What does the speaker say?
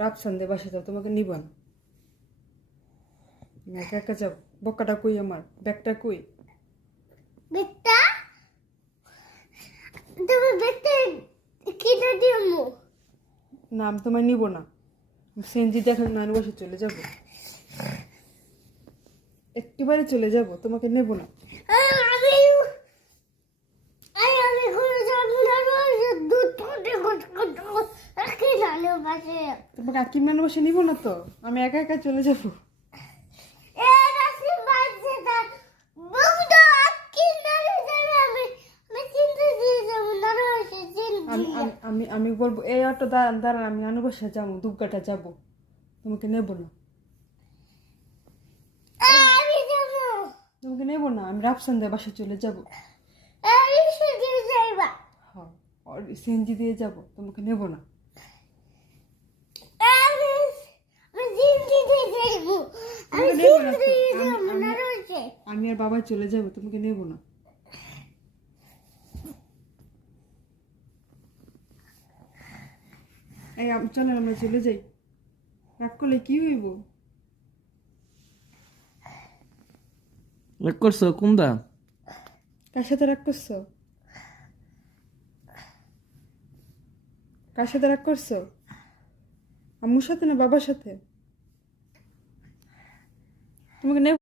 রাফসানদের বাসা যাও, তোমাকে নিব না। আমি একা একা যাবো। বক্কাটা কই, আমার ব্যাগটা কই? বেটা তুমি বেটা কিনে দিও। না, আমি তোমায় নিব না। সেনজি দেখো, নানু বাসা চলে যাব, একেবারে চলে যাব, তোমাকে নেব না। আমি আমি ঘরে যাব না, দুধ কোটে কোটে নানু বাসে। তোমাকে আকিম নানু বাসা নিব না তো, আমি একা একা চলে যাব। এ রাসি বাজে না বউটা আকি নানু যাবে। আমি চিন্তা দিয়ে যাব নানু বাসে আমি চিন্তা। আমি আমি আমি বলবো এই অটো দাঁড়ান দাঁড়ান, আমি নানু বাসা যাবো, দুবগাটা যাব, তোমাকে নেব না। আমি যাব। তোমাকে নেব না, আমি রাফসানদের বাসা চলে যাব। আমি শুধু যাইবা। হ্যাঁ, সিএনজি দিয়ে যাব, তোমাকে নেব না। আমি চিন্তা দিয়ে যাইব। আমি তোমাকে নেব না চিন্তা তো। দিয়ে আমি যাব আমি নানু বাসে। আমি আর বাবা চলে যাব, তোমাকে নেব না। এই চলেন আমরা চলে যাই। রাগ করলে কি হইব? রাগ করছো কোনটা? কার সাথে রাগ করছো? কার সাথে রাগ করছো? আম্মুর সাথে না বাবার সাথে? তোমাকে নেব